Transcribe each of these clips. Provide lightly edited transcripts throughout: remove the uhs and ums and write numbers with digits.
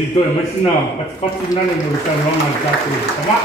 Ito e masina pati nane mo sa lona tato tama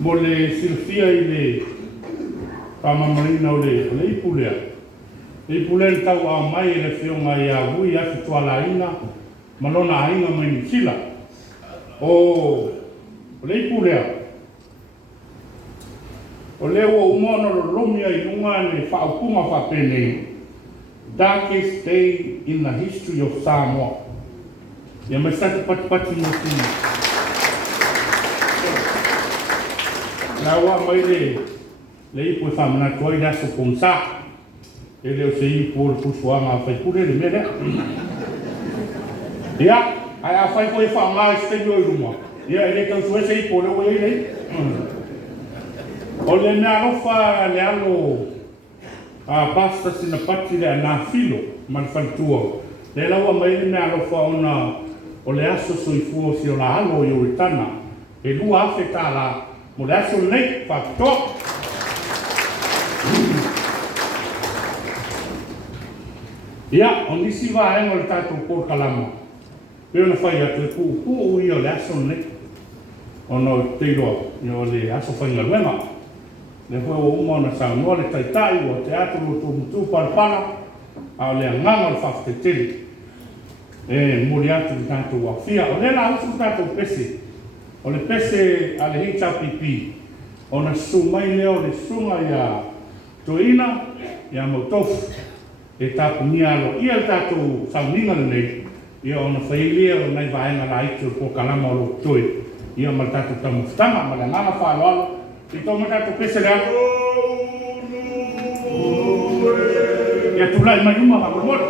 mo le silfia ile tama marina ole le ipule tau a mai le fionga ia vui a fituala ina malona ainga mai sila o le ipule o le o mono lo lumia i lunga ne whaupunga whapene darkest day in the history of Samoa. Ia mai sati pati mo tini. Nā wā mai le ipu e whamana toi le ASO POGISA. E leo se ipu o le pusuanga whai pure le mele. Ia, ai a whai koe whamanga e stegi o i runga. Ia, e le kau sue se ipu o le ue nei. O le mea rofa le alo a pasta sina pati le na filo man fantua le lawa mai le mea lofa ona o le aso soifua si o la alo i o tana e lua afe tala mo le aso nei whakto ia o nisi wa engo le tato por kalama pe ona whai atu e ku i o le aso nei ono teiro i o le aso whainga luenga le foi o uma na sa no le taitai o teatro o tu parpana a le nganga le fafteteli e muriatu di tanto wa fia o le la usu tanto pese o le pese a le HRPP o na sumai leo le sunga ya toina ya motof e tapu nialo ia le tato sauninga le nei ia o na whailia o nei vaenga la itu po kalama o lo toi ia ma tato tamufutanga ma le nganga whaaloalo Ito mo tato pese le ako. Ya tulai mai uma makamot.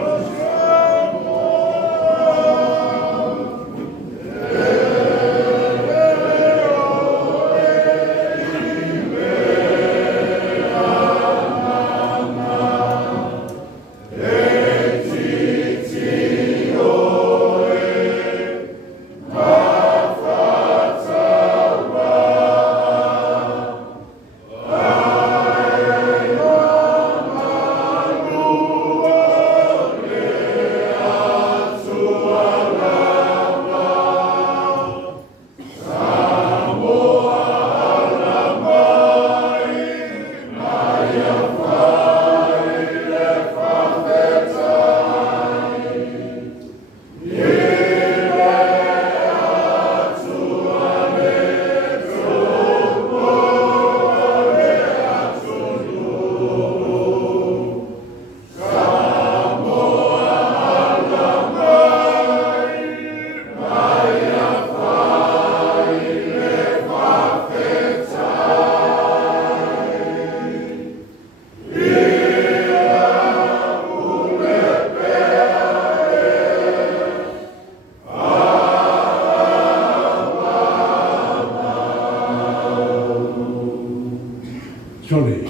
Sole,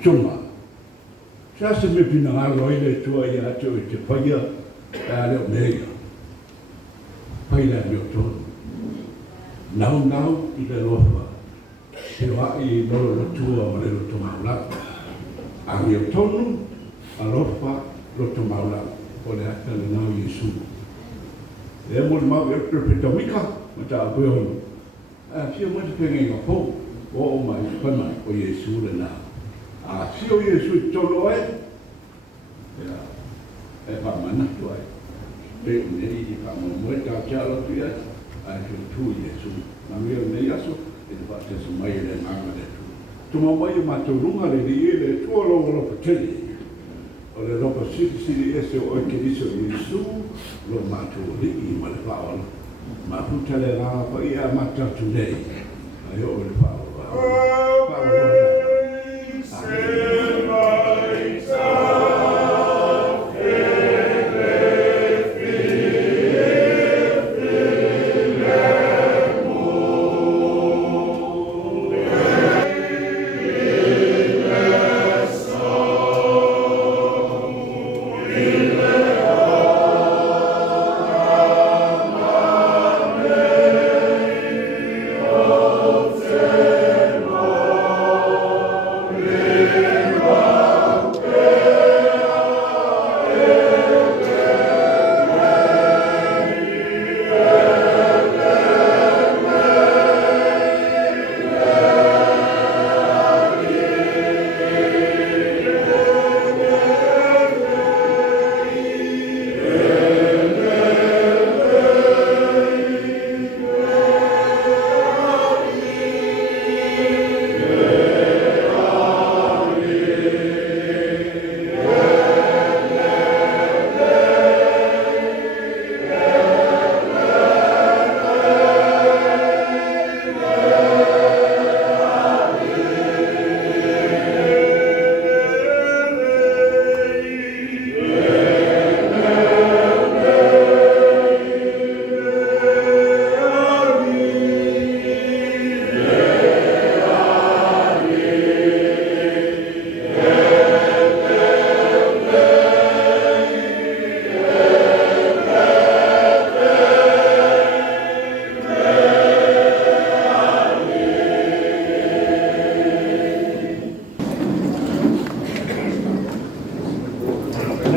chunga. Sa se me pina ngalo ile tua ia atu te paia a leo meia. Paila mio tonu. Nau i le lofa. Te wai lolo lo tua o le loto maula. A mio tonu, a lofa loto maula. O le ata le nau Yesu. E mo le mau e perpeta wika, ma ta apoe honu. Fia mo te penga inga pou. O mai pana o Yesu le na a si o Yesu tolo e pa mana tu ai pe nei di pa mo ta chalo tu ya a tu Yesu na me nei aso e pa te so mai le mama le tu mo mai ma tu runga le di le tu lo lo pateli o le ropa si ese o che dice Yesu lo ma tu li ma le pa ma tu te le ra pa ia ma tu nei ai o le pa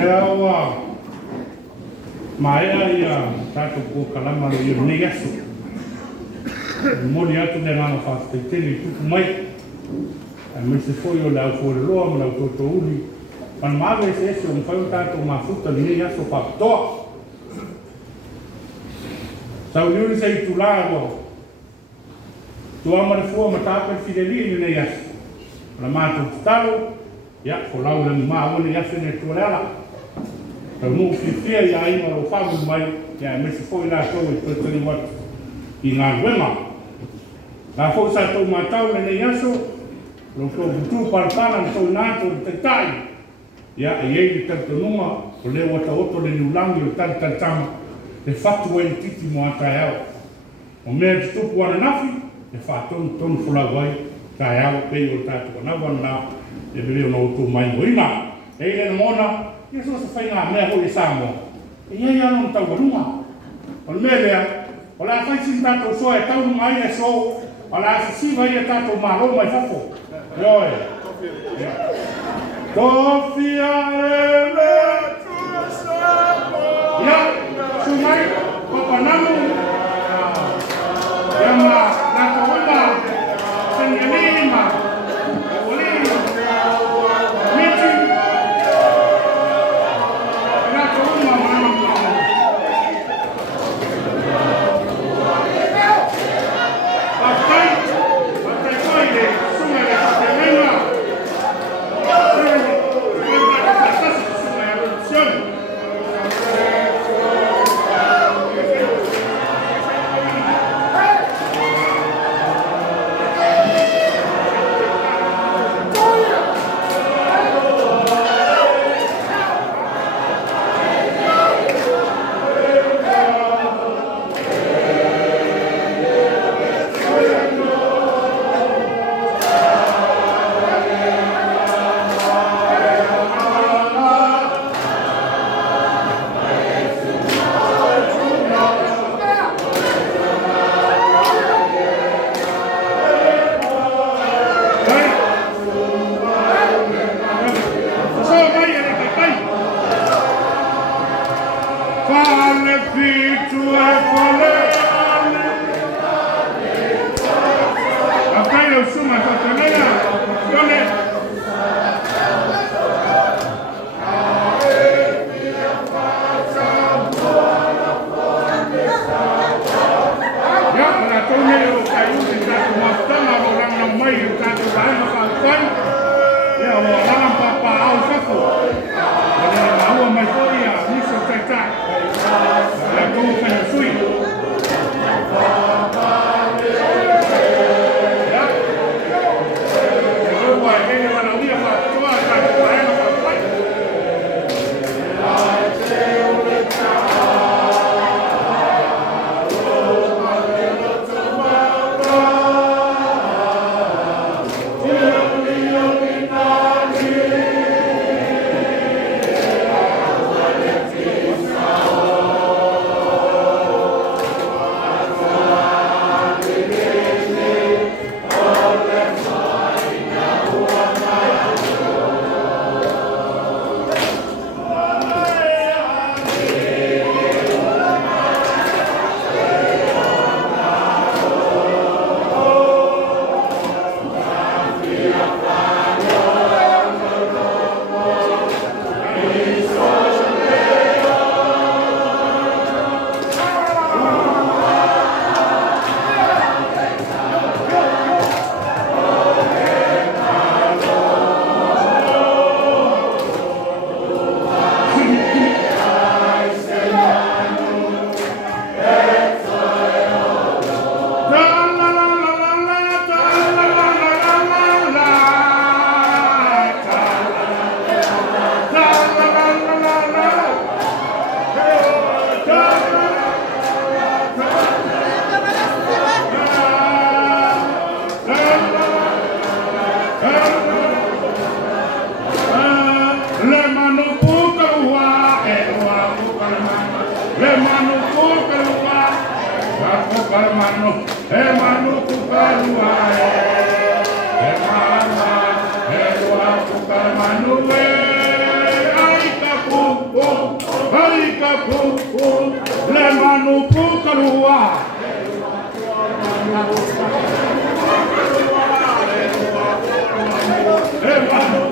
Lewa Maya ia tato po kalama lo ia nei aso. Mori atu le ngana whaatetele tuku mai. Me se foi o lau fo loa mo lau toto uli. Pan mawe se ese o mwhai tato mafuta nei aso whaatoa. Sau liuri sa i tula o. Tua mare fua matapel fideli nei aso. La mātou tutalo. Ya, ko lau le maa wone aso ne tuarela. Tau mo fifia ia ima o whamu mai. Ya, me se foi la tau i tutani watu. I ngā ruenga. Ngā fo sa tau mātau le nei aso. Lo tau butu parpana le tau nātou le taitai. Ya, e ei le tautanunga. O le wata oto le nulangi o tama. Le fatu e titi mo atai au. O mea te tupu ana nafi. Le whatonu tonu fulau ai. Tai au pei o tātua nawana nā. E bere o na utu mai mo ina. E ile na mona. Ia so sa whai ngā mea hoi Samoa. E iei anu tau warunga. O le mea lea. O la whai sin tātou soa e taunu mai e so. O la asa siwa ia tātou mālo mai whafo. Ioe. Tofi a ia, sumai, papanamu. Ia ma, naka wala. Sengelima. Olima. Miti. Naka uma mama. Papai koile, sumai le patemena. Hermano, pukarua. E